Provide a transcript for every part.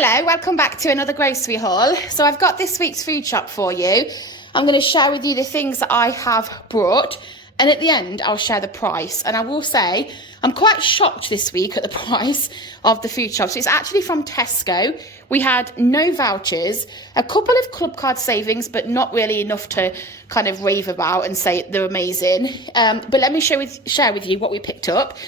Hello, welcome back to another grocery haul. So I've got this week's food shop for you. I'm going to share with you the things that I have brought, and at the end I'll share the price. And I will say I'm quite shocked this week at the price of the food shop. So it's actually from Tesco. We had no vouchers, a couple of club card savings, but not really enough to kind of rave about and say they're amazing. But let me share with you what we picked up.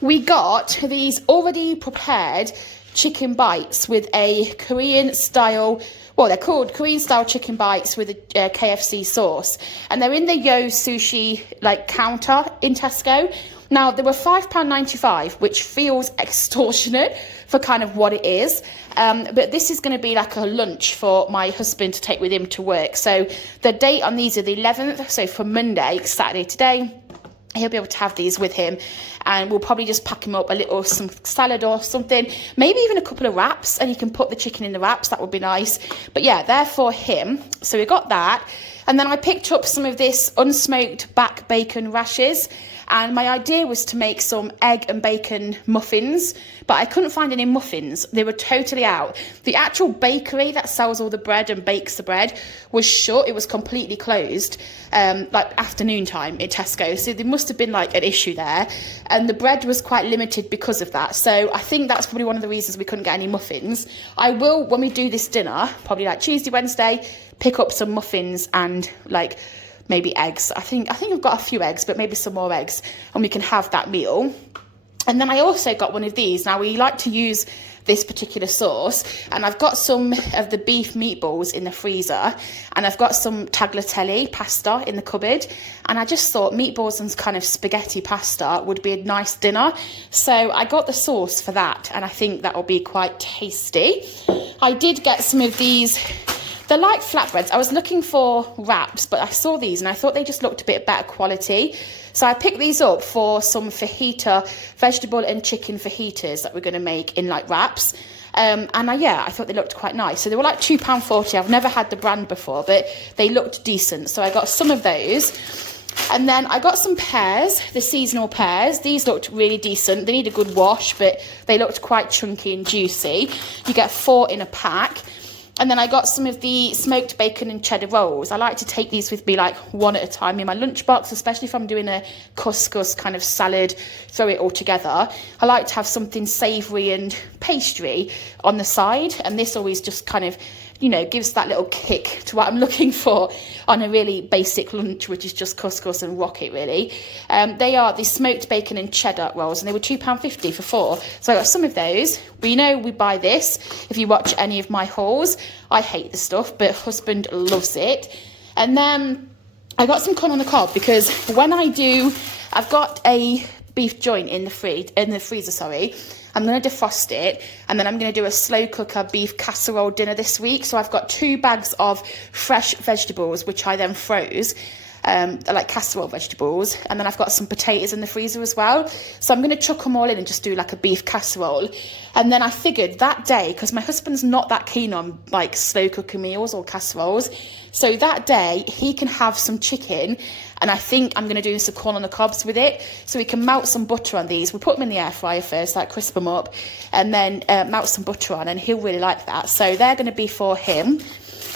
We got these already prepared chicken bites with a Korean style, well, they're called Korean style chicken bites with a KFC sauce, and they're in the Yo Sushi like counter in Tesco. Now they were £5.95, which feels extortionate for kind of what it is, but this is going to be like a lunch for my husband to take with him to work. So the date on these are the 11th, so for Monday, Saturday today, he'll be able to have these with him, and we'll probably just pack him up some salad or something, maybe even a couple of wraps, and he can put the chicken in the wraps. That would be nice. But yeah, they're for him. So we got that, and then I picked up some of this unsmoked back bacon rashers, and my idea was to make some egg and bacon muffins, but I couldn't find any muffins. They were totally out. The actual bakery that sells all the bread and bakes the bread was shut. It was completely closed, like afternoon time in Tesco. So there must have been like an issue there. And the bread was quite limited because of that. So I think that's probably one of the reasons we couldn't get any muffins. I will, when we do this dinner, probably like Tuesday, Wednesday, pick up some muffins and like maybe eggs. I think I've got a few eggs, but maybe some more eggs, and we can have that meal. And then I also got one of these. Now we like to use this particular sauce, and I've got some of the beef meatballs in the freezer, and I've got some tagliatelle pasta in the cupboard, and I just thought meatballs and kind of spaghetti pasta would be a nice dinner. So I got the sauce for that, and I think that will be quite tasty. I did get some of these. They're like flatbreads. I was looking for wraps, but I saw these and I thought they just looked a bit better quality. So I picked these up for some fajita, vegetable and chicken fajitas that we're going to make in like wraps. I thought they looked quite nice. So they were like £2.40. I've never had the brand before, but they looked decent. So I got some of those. And then I got some pears, the seasonal pears. These looked really decent. They need a good wash, but they looked quite chunky and juicy. You get 4 in a pack. And then I got some of the smoked bacon and cheddar rolls. I like to take these with me like one at a time in my lunchbox, especially if I'm doing a couscous kind of salad, throw it all together. I like to have something savoury and pastry on the side, and this always just kind of, you know, gives that little kick to what I'm looking for on a really basic lunch, which is just couscous and rocket, really. They are the smoked bacon and cheddar rolls, and they were £2.50 for 4. So I got some of those. We know we buy this. If you watch any of my hauls, I hate the stuff, but husband loves it. And then I got some corn on the cob, because when I've got a beef joint in the freezer. I'm going to defrost it, and then I'm going to do a slow cooker beef casserole dinner this week. So I've got 2 bags of fresh vegetables, which I then froze, like casserole vegetables. And then I've got some potatoes in the freezer as well. So I'm going to chuck them all in and just do like a beef casserole. And then I figured that day, because my husband's not that keen on like slow cooker meals or casseroles, so that day he can have some chicken, and I think I'm going to do some corn on the cobs with it. So we can melt some butter on these. We'll put them in the air fryer first, like crisp them up, and then melt some butter on, and he'll really like that. So they're going to be for him.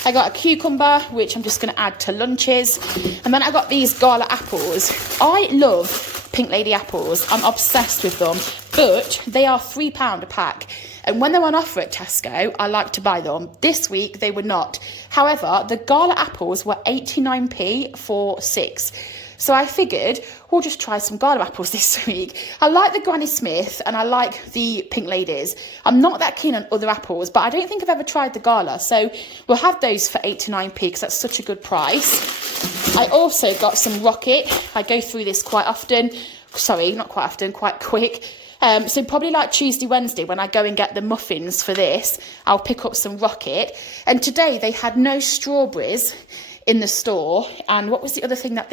I got a cucumber, which I'm just going to add to lunches. And then I got these gala apples. I love Pink Lady apples. I'm obsessed with them, but they are £3 a pack. And when they're on offer at Tesco, I like to buy them. This week, they were not. However, the gala apples were 89p for 6. So I figured we'll just try some gala apples this week. I like the Granny Smith and I like the Pink Ladies. I'm not that keen on other apples, but I don't think I've ever tried the gala. So we'll have those for 89p because that's such a good price. I also got some rocket. I go through this quite often. Sorry, not quite often, quite quick. So probably like Tuesday, Wednesday, when I go and get the muffins for this, I'll pick up some rocket. And today they had no strawberries in the store. And what was the other thing that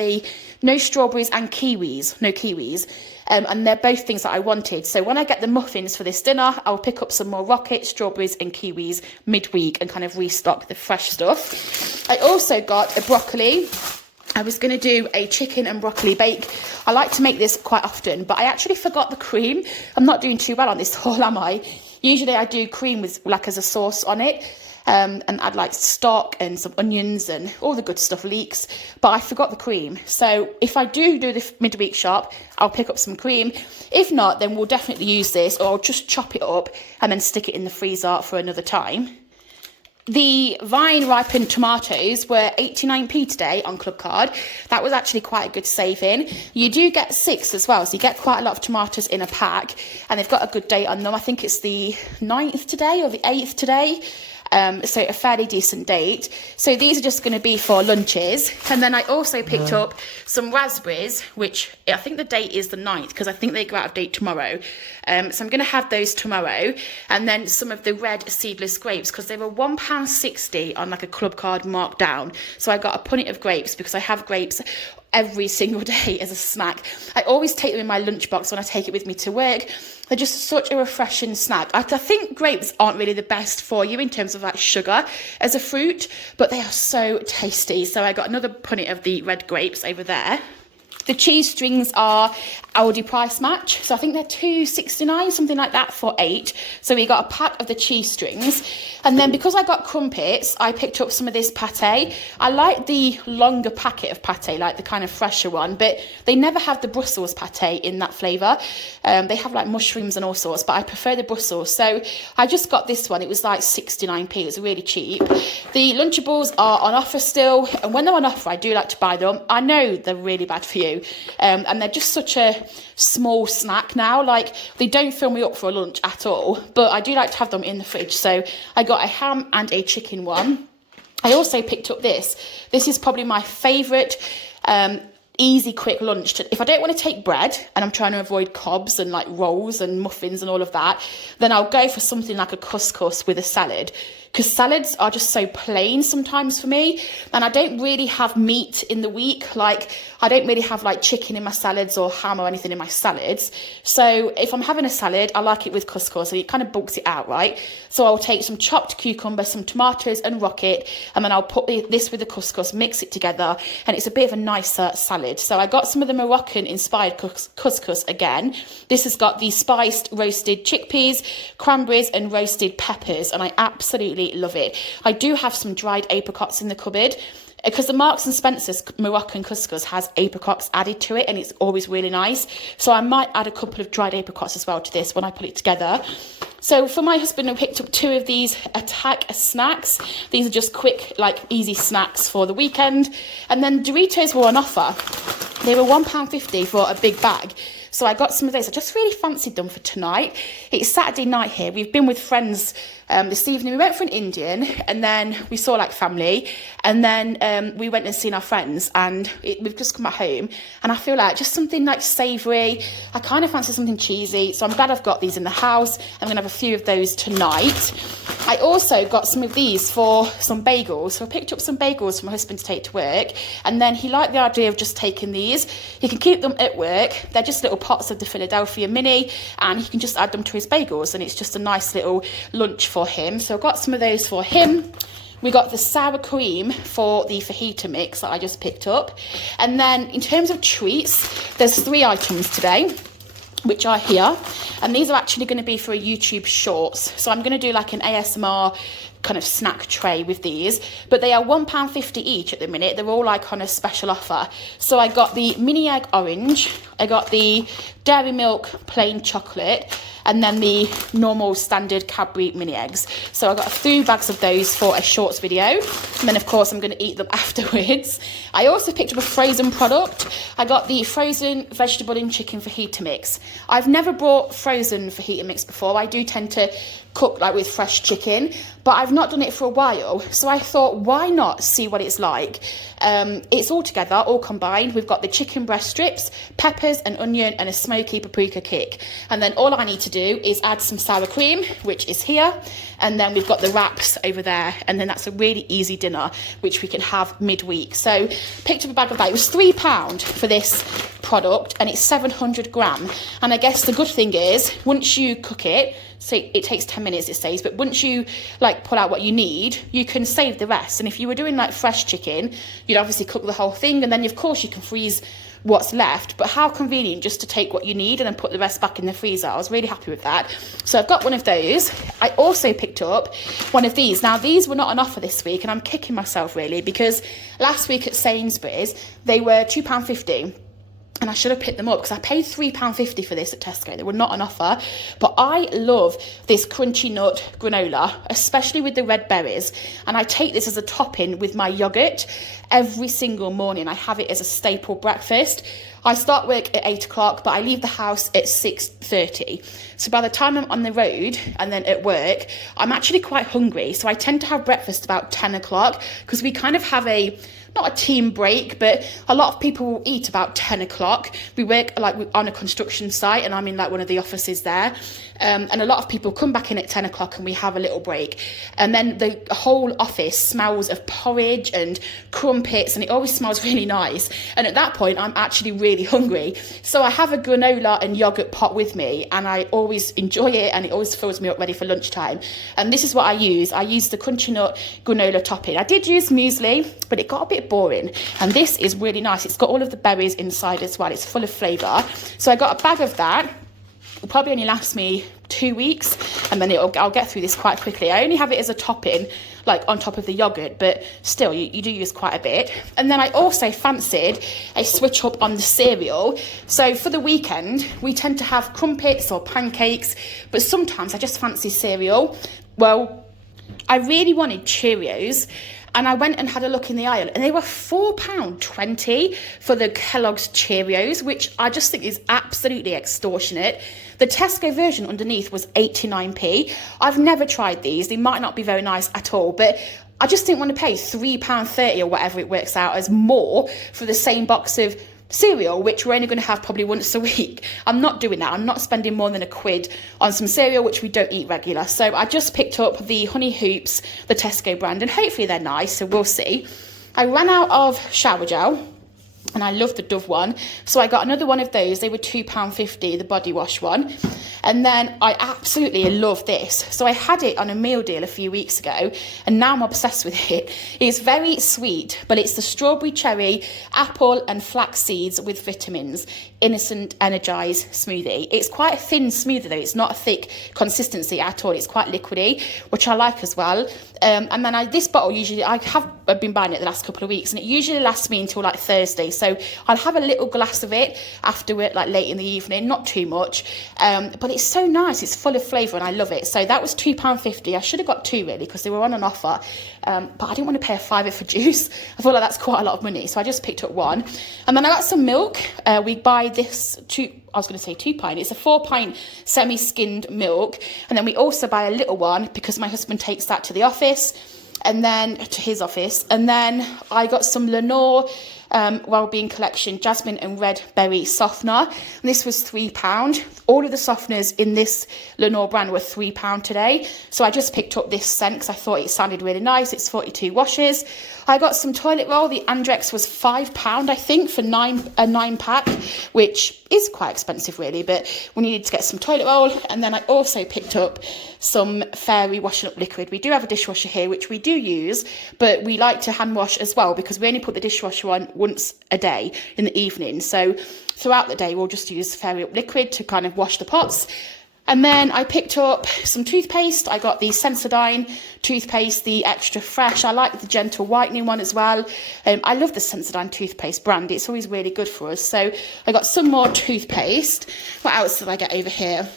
no strawberries and kiwis, no kiwis. And they're both things that I wanted. So when I get the muffins for this dinner, I'll pick up some more rocket, strawberries and kiwis midweek and kind of restock the fresh stuff. I also got a broccoli. I was going to do a chicken and broccoli bake. I like to make this quite often, but I actually forgot the cream. I'm not doing too well on this haul, am I? Usually I do cream with like as a sauce on it. And add like stock and some onions and all the good stuff, leeks, but I forgot the cream. So if I do the midweek shop, I'll pick up some cream. If not, then we'll definitely use this, or I'll just chop it up and then stick it in the freezer for another time. The vine ripened tomatoes were 89p today on Club Card. That was actually quite a good saving. You do get 6 as well, so you get quite a lot of tomatoes in a pack, and they've got a good date on them. I think it's the 9th today or the 8th today. So a fairly decent date. So these are just going to be for lunches. And then I also picked up some raspberries, which I think the date is the 9th, because I think they go out of date tomorrow. So I'm going to have those tomorrow. And then some of the red seedless grapes, because they were £1.60 on like a Club Card markdown. So I got a punnet of grapes, because I have grapes every single day as a snack. I always take them in my lunchbox when I take it with me to work. They're just such a refreshing snack. I think grapes aren't really the best for you in terms of like sugar as a fruit, but they are so tasty. So I got another punnet of the red grapes over there. The cheese strings are Aldi price match, so I think they're £2.69, something like that, for 8. So we got a pack of the cheese strings. And then because I got crumpets, I picked up some of this pate. I like the longer packet of pate, like the kind of fresher one, but they never have the Brussels pate in that flavour. They have like mushrooms and all sorts, but I prefer the Brussels. So I just got this one. It was like 69p. It was really cheap. The Lunchables are on offer still, and when they're on offer, I do like to buy them. I know they're really bad for you. And they're just such a small snack now. Like, they don't fill me up for a lunch at all, but I do like to have them in the fridge. So I got a ham and a chicken one. I also picked up this. This is probably my favourite easy quick lunch. If I don't want to take bread and I'm trying to avoid cobs and like rolls and muffins and all of that, then I'll go for something like a couscous with a salad. Because salads are just so plain sometimes for me, and I don't really have meat in the week. Like, I don't really have like chicken in my salads or ham or anything in my salads. So if I'm having a salad, I like it with couscous, and it kind of bulks it out, right? So I'll take some chopped cucumber, some tomatoes and rocket, and then I'll put this with the couscous, mix it together, and it's a bit of a nicer salad. So I got some of the Moroccan inspired couscous again. This has got the spiced roasted chickpeas, cranberries and roasted peppers, and I absolutely love it. I do have some dried apricots in the cupboard, because the Marks and Spencer's Moroccan couscous has apricots added to it, and it's always really nice. So I might add a couple of dried apricots as well to this when I put it together. So for my husband, I picked up 2 of these Attack snacks. These are just quick, like easy snacks for the weekend. And then Doritos were on offer. They were £1.50 for a big bag. So I got some of those. I just really fancied them for tonight. It's Saturday night here. We've been with friends this evening. We went for an Indian, and then we saw like family, and then we went and seen our friends, and we've just come back home, and I feel like just something like savoury. I kind of fancy something cheesy, so I'm glad I've got these in the house. I'm going to have a few of those tonight. I also got some of these for some bagels. So I picked up some bagels for my husband to take to work, and then he liked the idea of just taking these. He can keep them at work. They're just little pots of the Philadelphia mini, and he can just add them to his bagels, and it's just a nice little lunch for him. So I got some of those for him. We got the sour cream for the fajita mix that I just picked up. And then in terms of treats, there's 3 items today, which are here, and these are actually going to be for a YouTube Shorts. So I'm going to do like an ASMR kind of snack tray with these, but they are £1.50 each at the minute. They're all like on a special offer. So I got the mini egg orange, I got the dairy milk plain chocolate, and then the normal standard Cadbury mini eggs. So I got 3 bags of those for a shorts video, and then of course I'm going to eat them afterwards. I also picked up a frozen product. I got the frozen vegetable and chicken fajita mix. I've never bought frozen fajita mix before. I do tend to cook like with fresh chicken, but I've not done it for a while, so I thought, why not see what it's like? It's all together, all combined. We've got the chicken breast strips, peppers, an onion, and a smoky paprika kick. And then all I need to do is add some sour cream, which is here, and then we've got the wraps over there, and then that's a really easy dinner, which we can have midweek. So picked up a bag of that. It was £3 for this product, and it's 700 gram. And I guess the good thing is, once you cook it, so it takes 10 minutes, it says, but once you like pull out what you need, you can save the rest. And if you were doing like fresh chicken, you'd obviously cook the whole thing, and then of course you can freeze what's left, but how convenient just to take what you need and then put the rest back in the freezer. I was really happy with that. So I've got one of those. I also picked up one of these. Now, these were not on offer this week, and I'm kicking myself really, because last week at Sainsbury's they were £2.50. And I should have picked them up because I paid £3.50 for this at Tesco. They were not on offer. But I love this crunchy nut granola, especially with the red berries. And I take this as a topping with my yoghurt every single morning. I have it as a staple breakfast. I start work at 8 o'clock, but I leave the house at 6:30. So by the time I'm on the road and then at work, I'm actually quite hungry. So I tend to have breakfast about 10 o'clock because we kind of have not a team break, but a lot of people will eat about 10 o'clock. We work on a construction site, and I'm in one of the offices there. And a lot of people come back in at 10 o'clock and we have a little break. And then the whole office smells of porridge and crumpets, and it always smells really nice. And at that point, I'm actually really hungry. So I have a granola and yogurt pot with me, and I always enjoy it, and it always fills me up ready for lunchtime. And this is what I use. I use the crunchy nut granola topping. I did use muesli, but it got a bit boring. And this is really nice. It's got all of the berries inside as well. It's full of flavour. So I got a bag of that. It'll probably only last me 2 weeks, and then I'll get through this quite quickly. I only have it as a topping, on top of the yoghurt, but still, you do use quite a bit. And then I also fancied a switch up on the cereal. So for the weekend, we tend to have crumpets or pancakes, but sometimes I just fancy cereal. Well, I really wanted Cheerios, and I went and had a look in the aisle, and they were £4.20 for the Kellogg's Cheerios, which I just think is absolutely extortionate. The Tesco version underneath was 89p. I've never tried these. They might not be very nice at all, but I just didn't want to pay £3.30 or whatever it works out as more for the same box of cereal, which we're only going to have probably once a week. I'm not doing that. I'm not spending more than £1 on some cereal, which we don't eat regular. So I just picked up the Honey Hoops, the Tesco brand, and hopefully they're nice, so we'll see. I ran out of shower gel, and I love the Dove one, so I got another one of those. They were £2.50, the body wash one. And then I absolutely love this. So I had it on a meal deal a few weeks ago, and now I'm obsessed with it. It's very sweet, but it's the strawberry, cherry, apple and flax seeds with vitamins. Innocent Energize smoothie. It's quite a thin smoothie though. It's not a thick consistency at all. It's quite liquidy, which I like as well. And then this bottle usually, I've been buying it the last couple of weeks, and it usually lasts me until Thursday. So I'll have a little glass of it after it, late in the evening, not too much. But it's so nice. It's full of flavour and I love it. So that was £2.50. I should have got two really because they were on an offer. But I didn't want to pay a fiver for juice. I feel like that's quite a lot of money. So I just picked up one. And then I got some milk. We buy this I was going to say 2 pint. It's a 4 pint semi-skimmed milk. And then we also buy a little one because my husband takes that to the office, and then to his office. And then I got some Lenore Wellbeing Collection Jasmine and Red Berry Softener. And this was £3. All of the softeners in this Lenore brand were £3 today. So I just picked up this scent because I thought it sounded really nice. It's 42 washes. I got some toilet roll. The Andrex was £5, I think, for a 9-pack, which is quite expensive really, but we needed to get some toilet roll. And then I also picked up some Fairy washing up liquid. We do have a dishwasher here, which we do use, but we like to hand wash as well because we only put the dishwasher on once a day in the evening. So throughout the day, we'll just use Fairy up liquid to kind of wash the pots. And then I picked up some toothpaste. I got the Sensodyne toothpaste, the extra fresh. I like the gentle whitening one as well. I love the Sensodyne toothpaste brand. It's always really good for us. So I got some more toothpaste. What else did I get over here?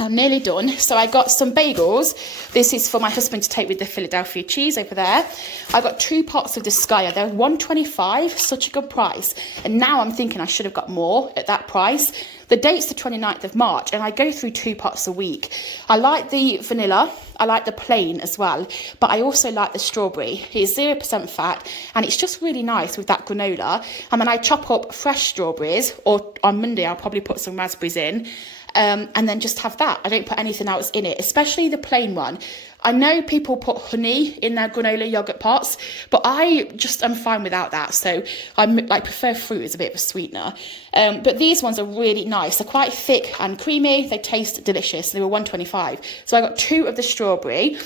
I'm nearly done. So I got some bagels. This is for my husband to take with the Philadelphia cheese over there. I got 2 pots of the Skyer. They're $1.25, such a good price. And now I'm thinking I should have got more at that price. The date's the 29th of March, and I go through 2 pots a week. I like the vanilla. I like the plain as well, but I also like the strawberry. It's 0% fat, and it's just really nice with that granola. And then I chop up fresh strawberries, or on Monday I'll probably put some raspberries in. And then just have that. I don't put anything else in it, especially the plain one. I know people put honey in their granola yogurt pots, but I just am fine without that. So I prefer fruit as a bit of a sweetener. But these ones are really nice. They're quite thick and creamy. They taste delicious. They were $1.25. So I got 2 of the strawberry.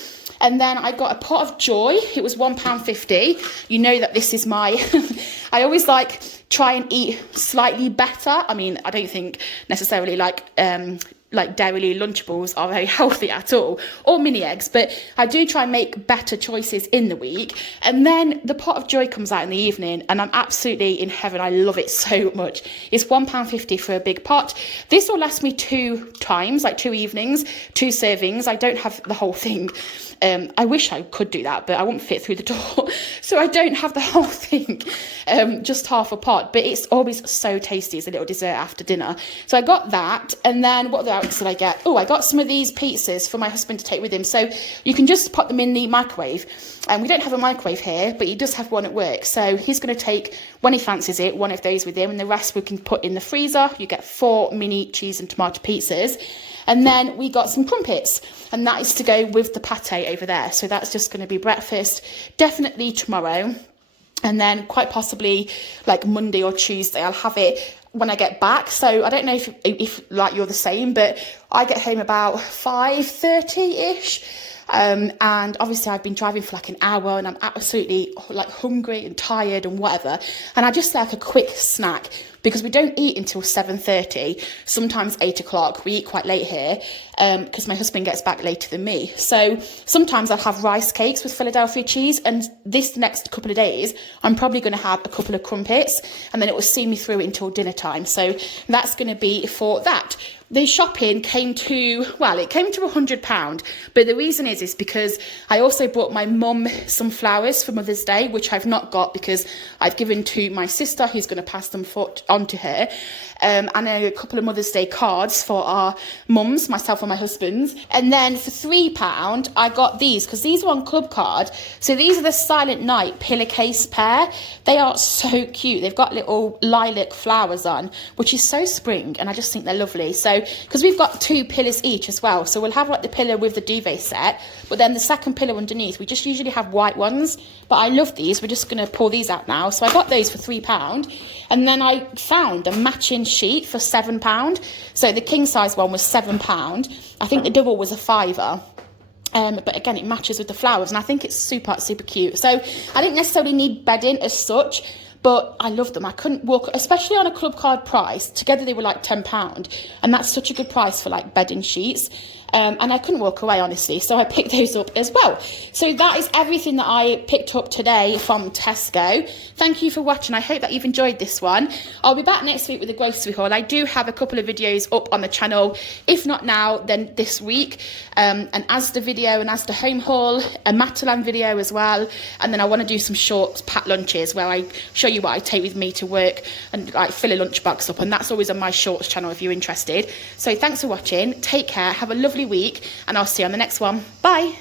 And then I got a pot of Joy. It was £1.50. You know that this is my... I always like try and eat slightly better. I mean, I don't think necessarily like Dairy Lunchables are very healthy at all, or mini eggs, but I do try and make better choices in the week. And then the pot of joy comes out in the evening, and I'm absolutely in heaven. I love it so much. It's £1.50 for a big pot. This will last me 2 times, like 2 evenings, 2 servings. I don't have the whole thing. I wish I could do that, but I won't fit through the door. So I don't have the whole thing, just half a pot. But it's always so tasty as a little dessert after dinner. So I got that. And then what else did I get? Oh, I got some of these pizzas for my husband to take with him. So you can just pop them in the microwave. And we don't have a microwave here, but he does have one at work. So he's going to take, when he fancies it, one of those with him. And the rest we can put in the freezer. You get 4 mini cheese and tomato pizzas. And then we got some crumpets, and that is to go with the pate over there. So that's just going to be breakfast, definitely tomorrow. And then quite possibly like Monday or Tuesday, I'll have it when I get back. So I don't know if like you're the same, but I get home about 5:30-ish. And obviously I've been driving for like an hour, and I'm absolutely like hungry and tired and whatever. And I just like a quick snack, because we don't eat until 7:30, sometimes 8 o'clock. We eat quite late here because my husband gets back later than me. So sometimes I'll have rice cakes with Philadelphia cheese, and this next couple of days I'm probably going to have a couple of crumpets, and then it will see me through until dinner time. So that's going to be for that. The shopping came to £100, but the reason is because I also bought my mum some flowers for Mother's Day, which I've not got because I've given to my sister, who's going to pass them on to her, and a couple of Mother's Day cards for our mums, myself and my husband. And then for £3 I got these, because these were on Club Card. So these are the Silent Night pillowcase pair. They are so cute. They've got little lilac flowers on, which is so spring, and I just think they're lovely. So because we've got 2 pillows each as well, so we'll have like the pillow with the duvet set, but then the second pillow underneath we just usually have white ones. But I love these. We're just going to pull these out now. So I got those for £3, and then I found a matching sheet for £7. So the king size one was £7. I think the double was a £5. But again, it matches with the flowers, and I think it's super cute. So I didn't necessarily need bedding as such, but I love them. I couldn't walk, especially on a Club Card price. Together they were like £10, and that's such a good price for like bedding sheets. And I couldn't walk away, honestly, so I picked those up as well. So that is everything that I picked up today from Tesco. Thank you for watching. I hope that you've enjoyed this one. I'll be back next week with a grocery haul. I do have a couple of videos up on the channel, if not now, then this week. An Asda video, an Asda home haul, a Matalan video as well. And then I want to do some short packed lunches where I show you what I take with me to work and like fill a lunchbox up. And that's always on my shorts channel if you're interested. So thanks for watching. Take care. Have a lovely week, and I'll see you on the next one. Bye.